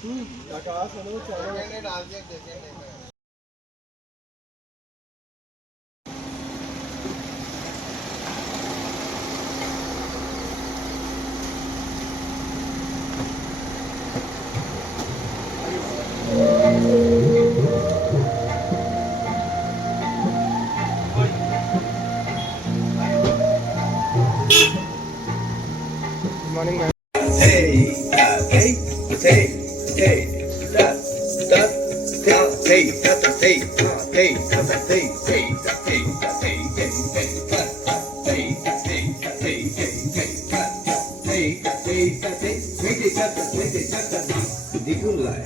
आकाश मनोज मैंने डाल दिया देखे नहीं। Morning ma'am. Hey, hey, hey, hey, da, da, da, hey, da, da, hey, hey, da, da, hey, hey, da, hey, da, hey, hey, hey, da, da, hey, da, hey, da, hey, hey, hey, da, da, hey, da, hey, da, hey, hey, da, da, hey, da, da, Digulai.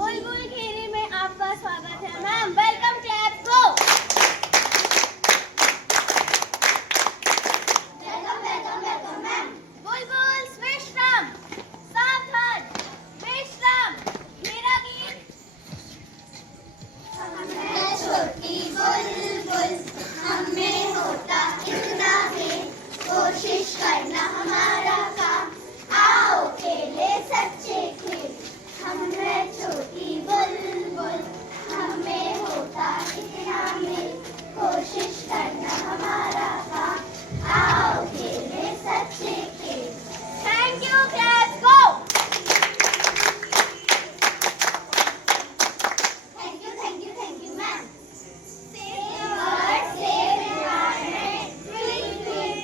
बुलबुल खेरी में आपका स्वागत है ma'am. Welcome class को। Welcome ma'am. बुलबुल विश्राम, सावधान, विश्राम। मेरा गीत। मैं छोटी बुलबुल, हमें होता इतना है, कोशिश करना हमारा काम, आओ खेले सच्चे खेल। हमें छोटी बुलबुल, हमें होता इतना है, कोशिश करना हमारा काम, आओ खेले सच्चे खेल। थैंक यू क्लास को। Thank you ma'am. Save Earth, save environment, twin twin.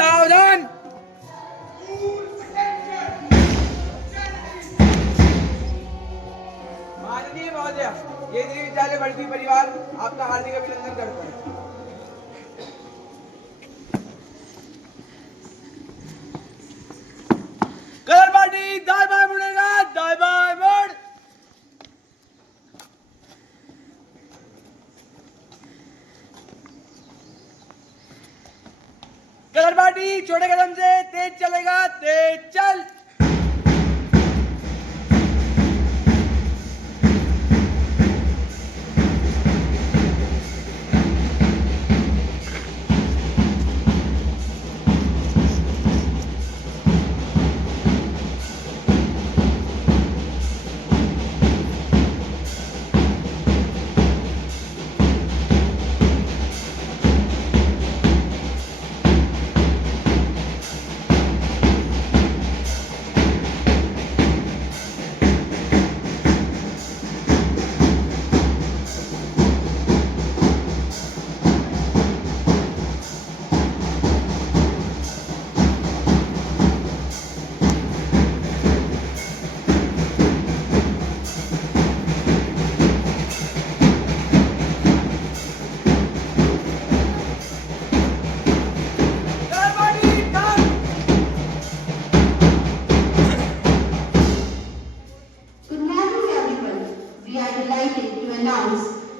सावधान। माननीय महोदय, केंद्रीय विद्यालय बड़की परिवार आपका हार्दिक अभिनंदन करता है। कलर पार्टी दाएं बाएं मुड़ेगा, दाएं बाएं मुड़। कलर पार्टी छोटे कदम से तेज चलेगा, तेज चल।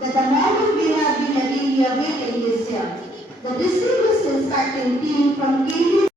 That the model we have been again awaiting this year. The distinguished inspecting team from Cambridge.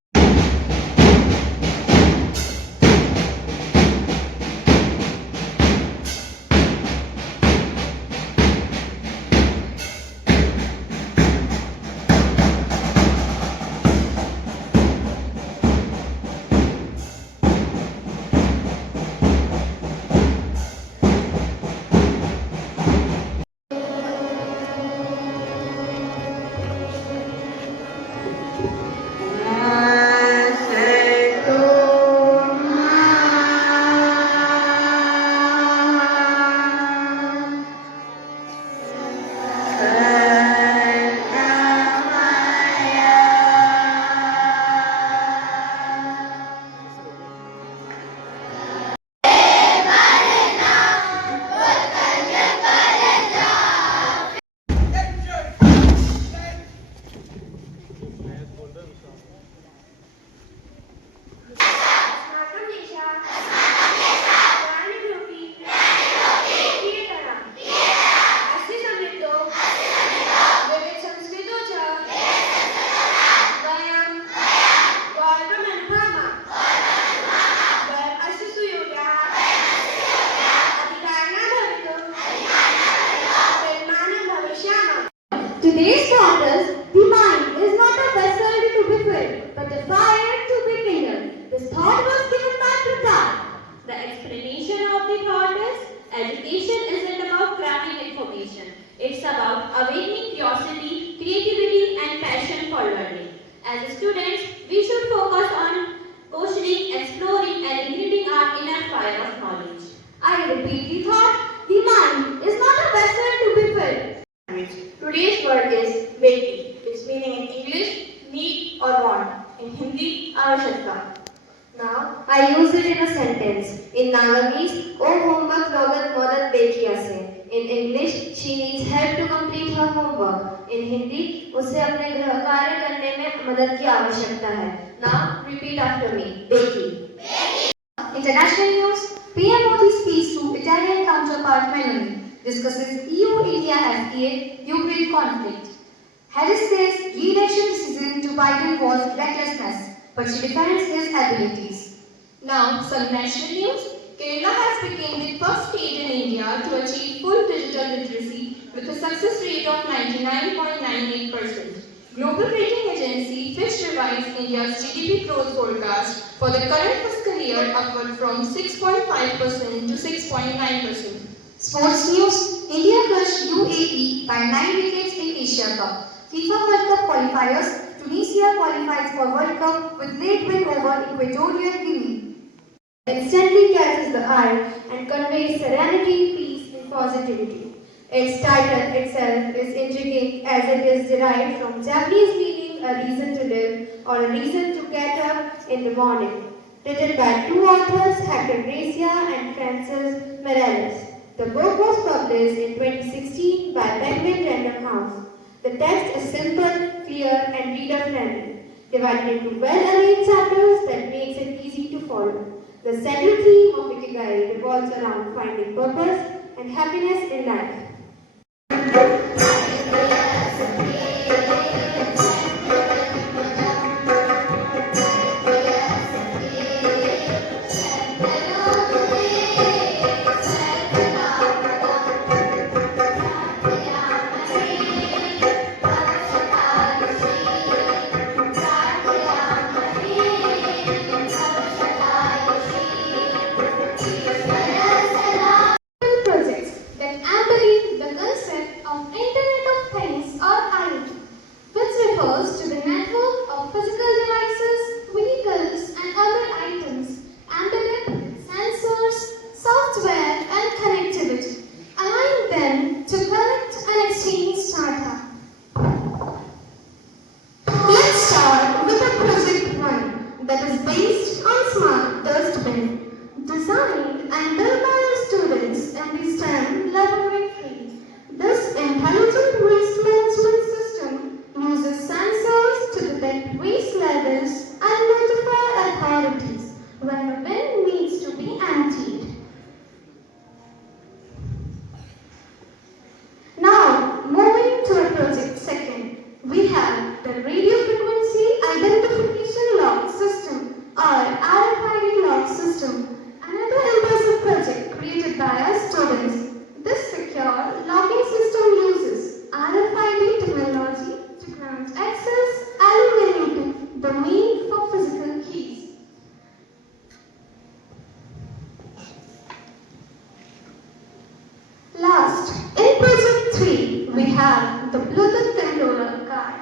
Today's daughters, the mind is not a vessel to be filled, but a fire to be kindled. This thought was given by Pratap. The explanation of the thought is, education isn't about cramming information. It's about awakening curiosity, creativity and passion for learning. As students, we should focus on questioning, exploring and igniting our inner fire of knowledge. I repeat the thought, the mind is not a vessel to be filled. Today's word is beti. Its meaning in English, need or want. In Hindi, आवश्यकता. Now, I use it in a sentence. In Nagamese, O homework logat modal bekiya se. In English, she needs help to complete her homework. In Hindi, उसे अपने गृह कार्य करने में मदद की आवश्यकता है. Now, repeat after me. Beki. International news. PM Modi speaks to Italian counterpart Meloni. Discusses EU-India FTA, Ukraine conflict. Harris says re-election decision to Biden was recklessness, but she defends his abilities. Now, some national news. Kerala has become the first state in India to achieve full digital literacy with a success rate of 99.98%. Global rating agency Fitch revised India's GDP growth forecast for the current fiscal year upward from 6.5% to 6.9%. Sports news. India crushed UAE by 9 wickets in Asia Cup. FIFA World Cup qualifiers. Tunisia qualifies for World Cup with late win over Equatorial Guinea. Instantly catches the eye and conveys serenity, peace and positivity. Its title itself is intriguing as it is derived from Japanese meaning A Reason to Live or A Reason to Get Up in the Morning, written by two authors, Hector Gracia and Francis Morales. The book was published in 2016 by Penguin Random House. The text is simple, clear, and reader-friendly, divided into well-arranged chapters that makes it easy to follow. The central theme of Ikigai revolves around finding purpose and happiness in life. Projects that embody the concept of Internet of Things or IoT, which refers to the network of physical devices, vehicles, and other items embedded with sensors, software, and connectivity, allowing them to collect and exchange data. Let's start with a project 1 that is based on Smart Dustbin, designed and built by our students in the STEM laboratory. This intelligent waste management system uses sensors to detect waste levels and notify authorities when a bin needs to be emptied. Now, moving to a project 2, we have the Radio Frequency Identification Log System or RFID log system. Another impressive project created by our students. This secure logging system uses RFID technology to grant access, eliminating the need for physical keys. Last, in project 3, we have the Bluetooth controller card.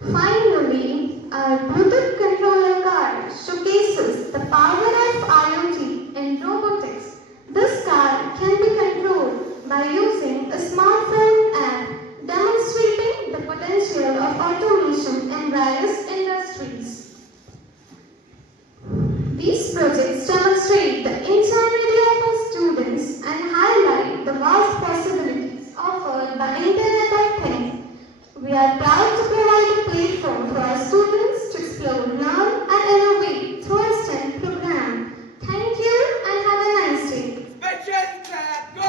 Finally, our Bluetooth controller card showcases the power of IoT in robotics. This card can be controlled by using a smartphone app, demonstrating the potential of automation in various industries. These projects demonstrate the ingenuity of our students and highlight the vast possibilities offered by Internet of Things. We are proud to provide a platform for our students to explore, learn, and innovate through our STEM program. Thank you and have a nice day. Attention, clap, go!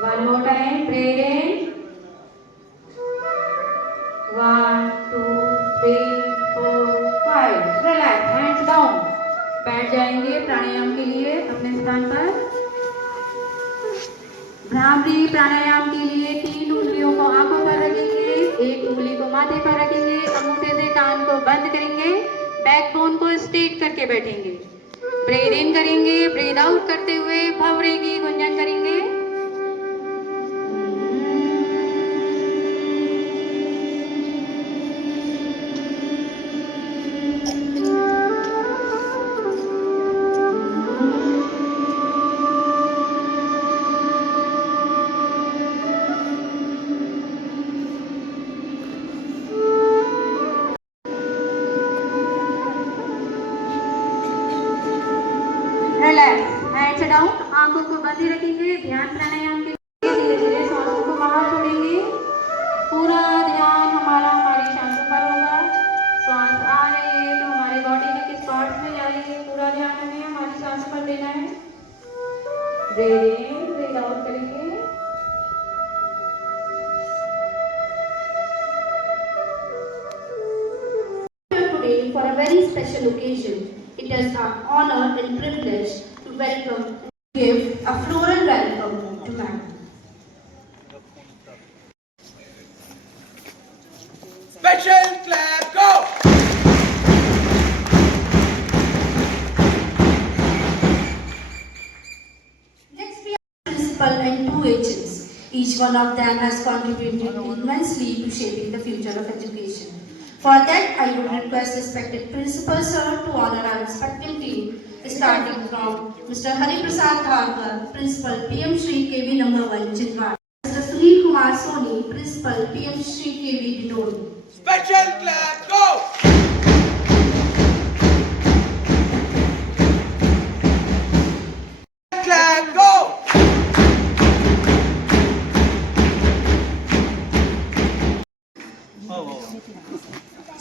One more time, breathe in. 1, 2, 3, 4, 5. Relax, hands down. बैठ जाएंगे प्राणायाम के लिए अपने स्थान पर। भ्रामरी प्राणायाम के लिए 3 उंगलियों को आंखों पर रखेंगे, 1 उंगली को माथे पर रखेंगे, अंगूठे से कान को बंद करेंगे, बैकबोन को स्ट्रेट करके बैठेंगे। ब्रीद इन करेंगे, ब्रीद आउट करते हुए भंवरे की गुंजन करेंगे। समाधि रखेंगे। ध्यान प्राणायाम के लिए धीरे धीरे सांसों को बाहर छोड़ेंगे। पूरा ध्यान हमारा हमारी सांसों पर होगा। श्वास आ रही है तो हमारे बॉडी के किस पार्ट में जा रही है, पूरा ध्यान हमें हमारी सांस पर देना है। ब्रीथ इन, ब्रीथ आउट करेंगे। Today for a very special occasion. It is our honor and privilege to welcome and give a floral welcome to Madam. Special clap, go! Next we have principal and two agents. Each one of them has contributed immensely to shaping the future of education. For that, I would request respected principal sir to honor our respective team, starting from Mr. Hari Prasad Dharkar, Principal PM Shri KV No. 1 Chindwara, Mr. Sunil Kumar Soni, Principal PM Shri KV Dindori. Special clap, go! Clap, go!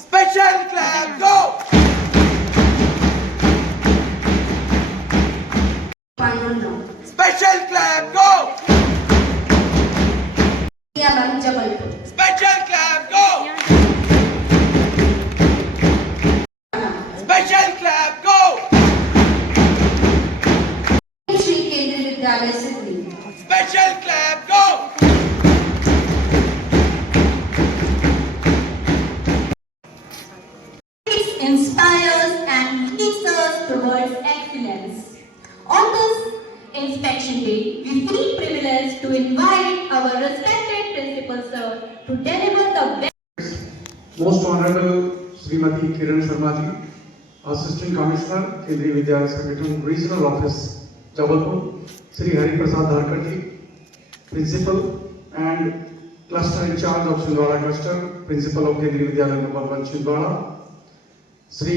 Special clap, go! Final round. Special clap, go! Yaman Jabalpur. Special clap, go! Special clap, go! Shri Kendriya Vidyalaya Sydney. Special clap, go! Inspires and leads us towards excellence. On this inspection day, we feel privileged to invite our respected principal sir to deliver the best. Most Honorable Srimati Kiran Sharma ji, Assistant Commissioner, Kendriya Vidyalaya Sangathan Regional Office, Jabalpur, Sri Hari Prasad Dharkar ji, Principal and Cluster in charge of Chindwara Cluster, Principal of Kendriya Vidyalaya No. 1 Chindwara, Sri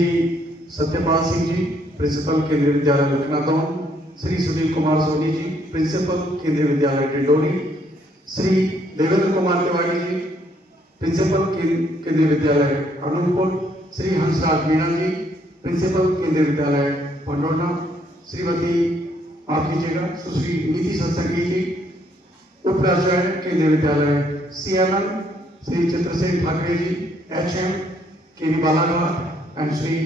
Satyapal Singh ji, Principal Kendriya Vidyalaya Lucknow, Sri Sunil Kumar Soni ji, Principal Kendriya Vidyalaya Dindori, Sri Devendra Kumar Tiwari ji, Principal Kendriya Vidyalaya Anuppur, Sri Hansraj Meena ji, Principal Kendriya Vidyalaya Pandorna, Srimati आप लीजिएगा सुश्री नीति संसर्गी जी, उपराचार्य केंद्रीय विद्यालय CMM, श्री चंद्रसेन ठाकरे जी, HM केवी Balaghat, and Shri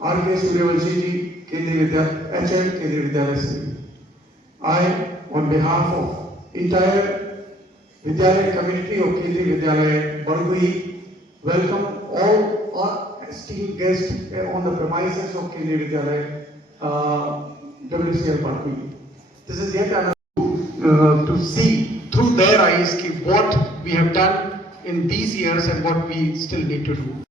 R.K. Suryavanshi ji, Kendriya Vidyalaya HM Kendriya Vidyalaya Sri. I, on behalf of entire Vidyalaya community of Kendriya Vidyalaya Bargui, welcome all our esteemed guests on the premises of Kendriya Vidyalaya WCL Bargui. This is yet another to see through their eyes what we have done in these years and what we still need to do.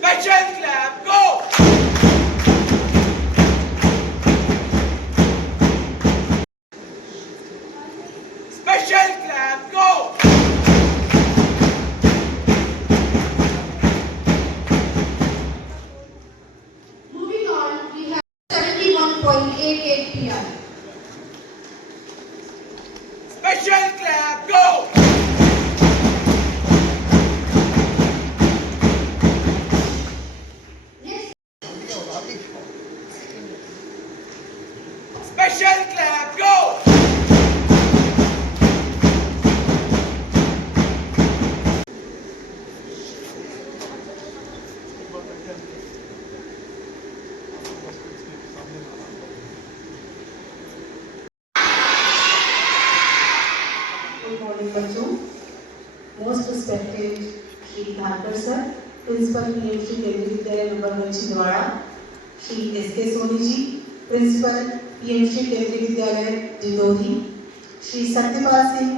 Special clap, go! Special clap, go! Moving on, we have 71.88 PR. Special clap, go! Special clap, go! Good morning, बच्चों. Most respected Shri Dharkar sir, Principal PMC केंद्रीय विद्यालय नंबर 1 छिंदवाड़ा, श्री SK Soni ji, Principal PMC केंद्रीय विद्यालय डिंडोरी, श्री सत्यपाल सिंह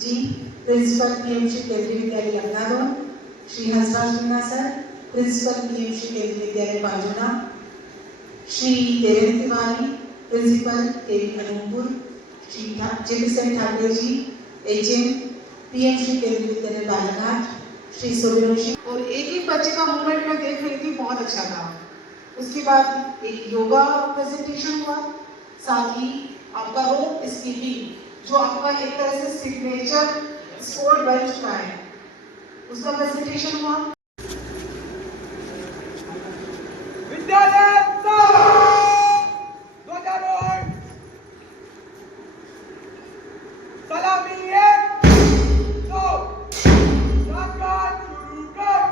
ji, Principal PMC केंद्रीय विद्यालय लखनऊ, श्री हंसराज Meena sir, Principal PMC केंद्रीय विद्यालय पांजुना, श्री देवेंद्र तिवारी, Principal KV अनूपपुर, श्री जितेंद्र ठाकुर जी, HM PMC केंद्रीय विद्यालय बालाघाट, श्री सोमेश। और एक बच्चे का मूवमेंट में देख रही थी, बहुत अच्छा था। उसके बाद एक योगा प्रेजेंटेशन हुआ, साथ ही आपका रोप स्कीपिंग जो आपका एक तरह से सिग्नेचर स्पोर्ट बन चुका है, उसका प्रेजेंटेशन हुआ। विद्यालय ध्वजारोहण, सलामी दो, नाकात शुरू कर।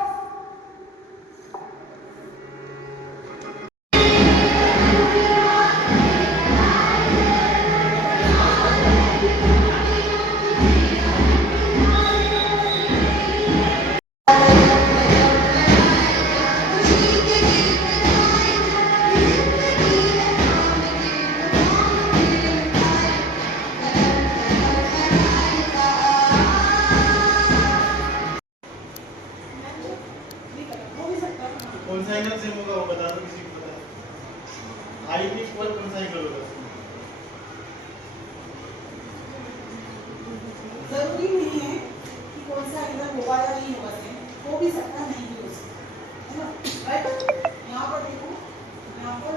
कौन सा एंगल सेम होगा वो बता दो, किसी को पता है? हाइट इक्वल कौन सा एंगल होगा? जरूरी नहीं है कि कौन सा एंगल होगा या नहीं होगा, सेम हो भी सकता, नहीं भी हो सकता, है ना। राइट, यहाँ पर देखो, यहाँ पर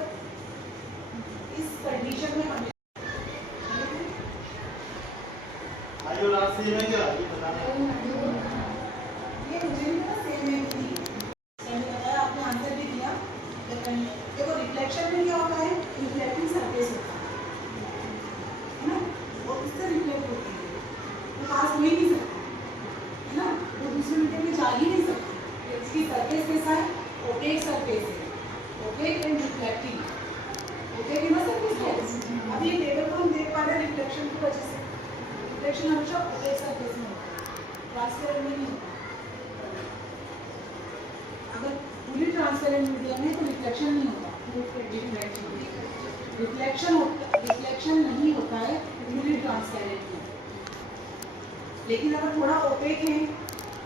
इस कंडीशन में हमें आइयो लास्ट सेम है क्या, ये बताना है। ये मुझे नहीं पता सेम है कि नहीं। मैंने बताया, आपने आंसर भी दिया। देखो रिफ्लेक्शन में क्या होता है, रिफ्लेक्टिंग सरफेस होता है ना, वो किससे रिफ्लेक्ट होती है, वो पास हो ही नहीं सकता, है ना, वो दूसरे मीडियम में जा ही नहीं सकती। इसकी सरफेस कैसा है, ओपेक सरफेस है, ओपेक एंड रिफ्लेक्टिंग, ओपेक है ना सरफेस है। अभी ये टेबल को हम देख पा रहे हैं रिफ्लेक्शन की वजह से, रिफ्लेक्शन हमेशा ओपेक सरफेस में होता है, ट्रांसपेरेंट में नहीं होता। अगर पूरी ट्रांसपेरेंट मीडियम है तो रिफ्लेक्शन नहीं होता, रिफ्लेक्शन नहीं होता है पूरी ट्रांसपेरेंट में। लेकिन अगर थोड़ा ओपेक है,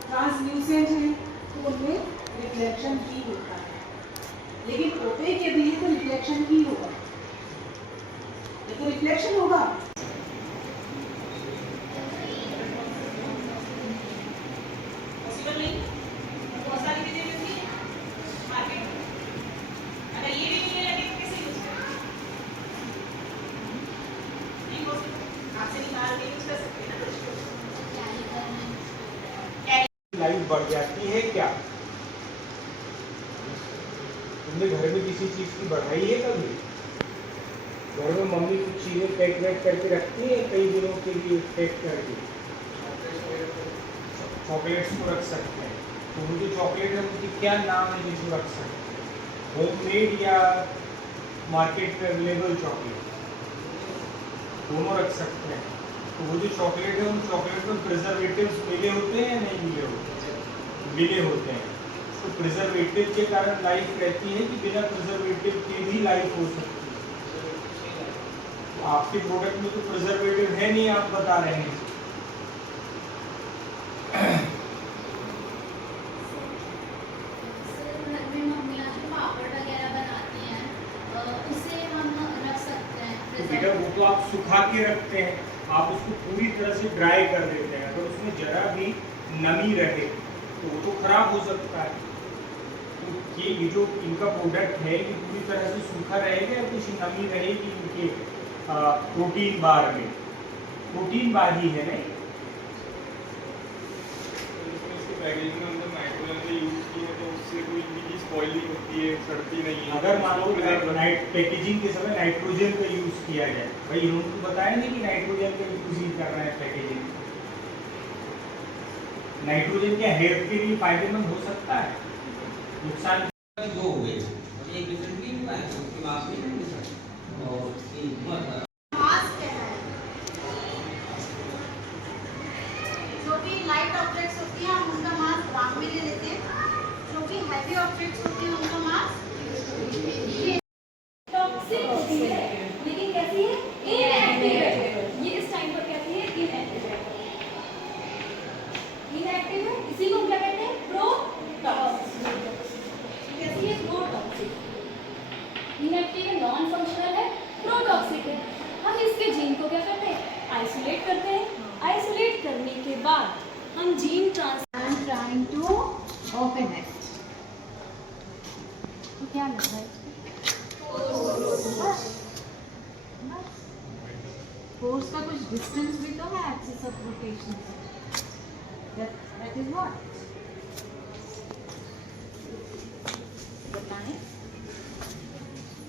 ट्रांसल्यूसेंट है, तो उनमें रिफ्लेक्शन भी होता है। लेकिन ओपेक यदि है तो रिफ्लेक्शन ही होगा, देखो रिफ्लेक्शन होगा। लाइफ बढ़ जाती है क्या? तुमने घर में किसी चीज की बढ़ाई है कभी? घर में मम्मी कुछ चीजें पैक वैक करके रखती है कई दिनों के लिए, पैक करके चॉकलेट्स को रख सकते हैं। तो वो जो चॉकलेट है उनकी क्या नाम है जिसको रख सकते हैं? होममेड या मार्केट में अवेलेबल चॉकलेट, दोनों रख सकते हैं। तो वो जो चॉकलेट है उन चॉकलेट में प्रिजर्वेटिव्स मिले होते हैं या नहीं मिले होते? मिले होते हैं। तो प्रिजर्वेटिव के कारण लाइफ रहती है कि बिना प्रिजर्वेटिव के भी लाइफ हो सकती है? तो आपके प्रोडक्ट में तो प्रिजर्वेटिव है नहीं, आप बता रहे हैं। बेटा वो तो आप सुखा के रखते हैं, आप उसको पूरी तरह से ड्राई कर देते हैं, अगर उसमें जरा भी नमी रहे तो वो तो खराब हो सकता है। तो ये जो इनका प्रोडक्ट है ये पूरी तरह से सूखा रहेगा या कुछ नमी रहेगी इनके प्रोटीन बार में? प्रोटीन बार ही है नहीं। पैकेजिंग में हमने नाइट्रोजन यूज की है तो उससे कोई चीज स्पॉइल नहीं होती है, सड़ती नहीं है। अगर मान लो पैकेजिंग के समय नाइट्रोजन का यूज किया जाए, भाई इन्होंने तो बताया नहीं कि नाइट्रोजन का यूज ही कर रहे हैं पैकेजिंग। नाइट्रोजन क्या हेल्थ के लिए फायदेमंद हो सकता है? नुकसान दो हो गए और एक रिसेंटली हुआ है तो उसके बाद में और मास क्या है? जो भी लाइट ऑब्जेक्ट्स होती हैं हम उनका मास ग्राम में ले लेते हैं, जो भी हैवी ऑब्जेक्ट्स होते हैं उनका मास टॉक्सिक होती है लेकिन कैसी है? इनएक्टिव है। ये इस टाइम पर कैसी है? इनएक्टिव है। इनएक्टिव है, इसी को क्या कहते हैं? प्रोटॉक्सिक। कैसी है? प्रोटॉक्सिक। इनएक्टिव है, नॉन फंक्शनल है, प्रोटॉक्सिक है। हम इसके जीन को क्या करते हैं? आइसोलेट करते हैं। आइसोलेट करने के बाद हम जीन ट्राइंग टू ओपन इट। तो क्या लग रहा है? फोर्स का कुछ डिस्टेंस भी तो है एक्सिस ऑफ रोटेशन से। That is what? बताएं?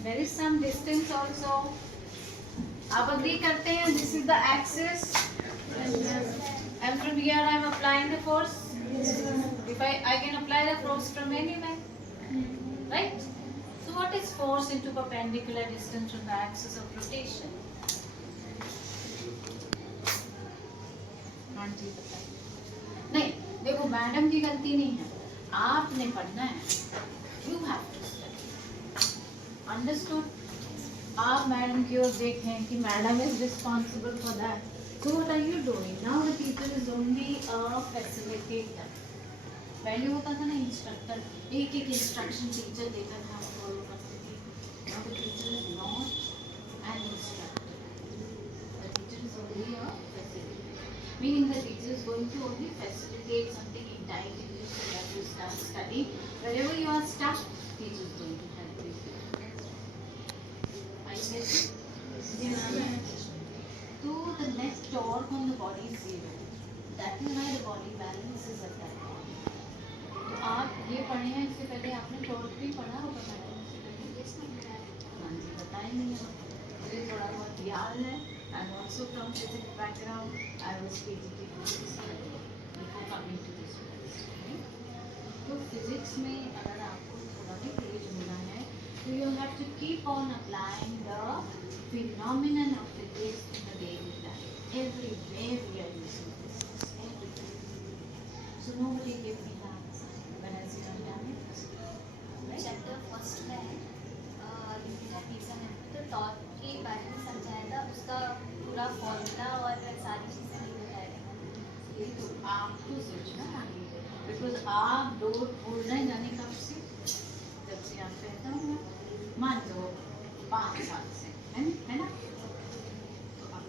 There is some distance also. आप अग्री करते हैं this is the axis and from here I am applying the force. If I can apply the force from anywhere, right? So what is force into perpendicular distance from the axis of rotation? हाँ जी बताइए। नहीं देखो मैडम की गलती नहीं है, आपने पढ़ना है। You have to study. Understood? आप मैडम की ओर देखें कि madam is responsible for that. So what are you doing? Now the teacher is only a facilitator. पहले होता था ना इंस्ट्रक्टर, एक एक इंस्ट्रक्शन टीचर देकर हम फॉलो करते थे। Now the teacher is not an instructor. The teacher is only a facilitator. Meaning the teacher is going to only facilitate something in time in which you have to start studying. Wherever you are stuck, teacher is going to help you. Are you getting? Yeah. So the net torque on the body is zero. That is why the body balance is at that point. तो आप ये पढ़े हैं, इससे पहले आपने टॉर्क भी पढ़ा होगा मैडम? हाँ जी बताएंगे। मुझे थोड़ा बहुत याद है। I am also from physics background. I was PGT before coming to this. तो फिजिक्स में अगर आपको थोड़ा भी तेज होना है तो you have to keep on applying the phenomenon of physics in the daily life. Everywhere we are using this. So nobody gave me the answer when I sit on it. Chapter first में तो टॉर्क के बारे में समझाया था, उसका पूरा फॉर्मूला और सारी चीज़ें नहीं बताया। ये तो आपको सोचना आगे, बिकॉज आप डोर खोलने जाने कब से? जब से आप पैदा हुए, मान लो 5 साल से, है ना? तो आप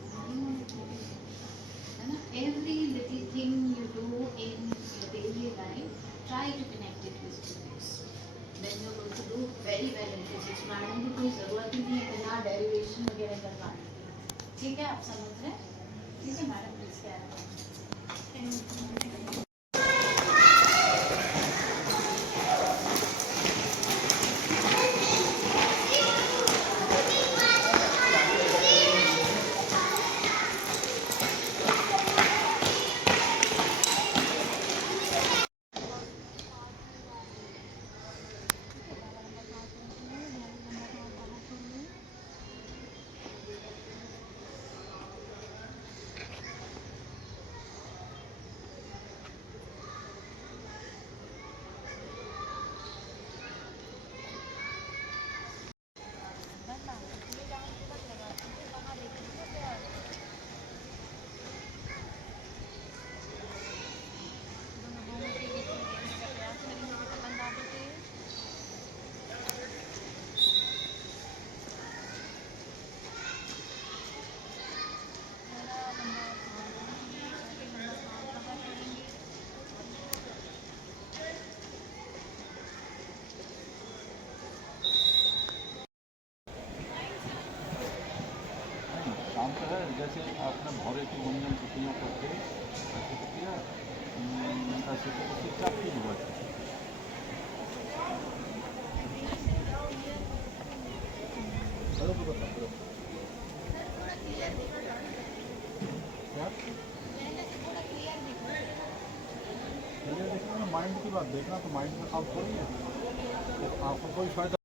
है ना? Every little thing you do in your daily life, try to connect it with physics. Then you are going to do very well in physics. Madam की कोई ज़रूरत ही नहीं है इतना डेरिवेशन वगैरह करवाने की। ठीक है, आप समझ रहे हैं? ठीक है मैडम, प्लीज क्या है? আছে আপনার ঘরে কি বন্ধন প্রক্রিয়া করতে প্রক্রিয়া সেটা করতে চাকরি দেওয়া माइंड की बात देखना तो माइंड में काम थोड़ी है तो आपको कोई फायदा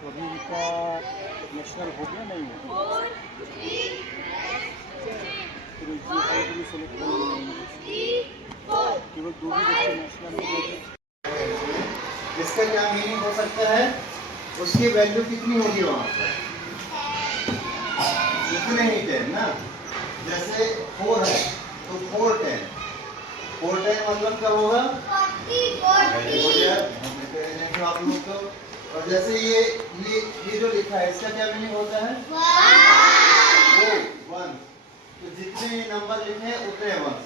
तो अभी उनका नेशनल हो गया नहीं है केवल 2 ही बच्चे नेशनल में गए। इसका क्या मीनिंग हो सकता है, उसकी वैल्यू कितनी होगी वहाँ पर, इतने ही 10 ना। जैसे 4 है तो 4 10 मतलब क्या होगा 40 आप लोग तो। और जैसे ये जो लिखा है इसका क्या मीनिंग होता है 1। तो जितने नंबर लिखे हैं उतने 1।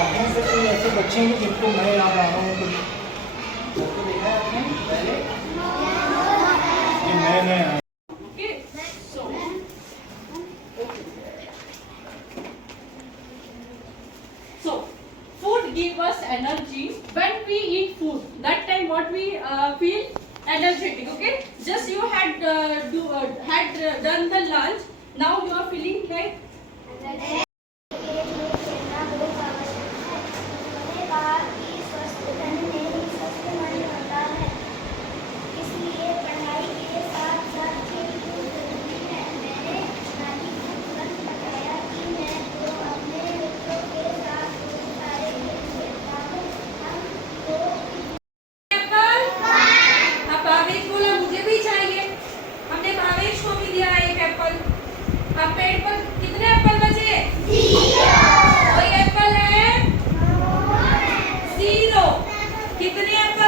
आप में से कोई ऐसे बच्चे हैं जिनको मैं याद आ रहा हूँ तो लिखा है आपने पहले ये मैं So, food gives us energy. When we eat food, that time what we feel energetic. Okay, just you had done the lunch. Now you are feeling like. अब पेड़ पर कितने एप्पल बचे? 0। कोई एप्पल है? 0। कितने एप्पल?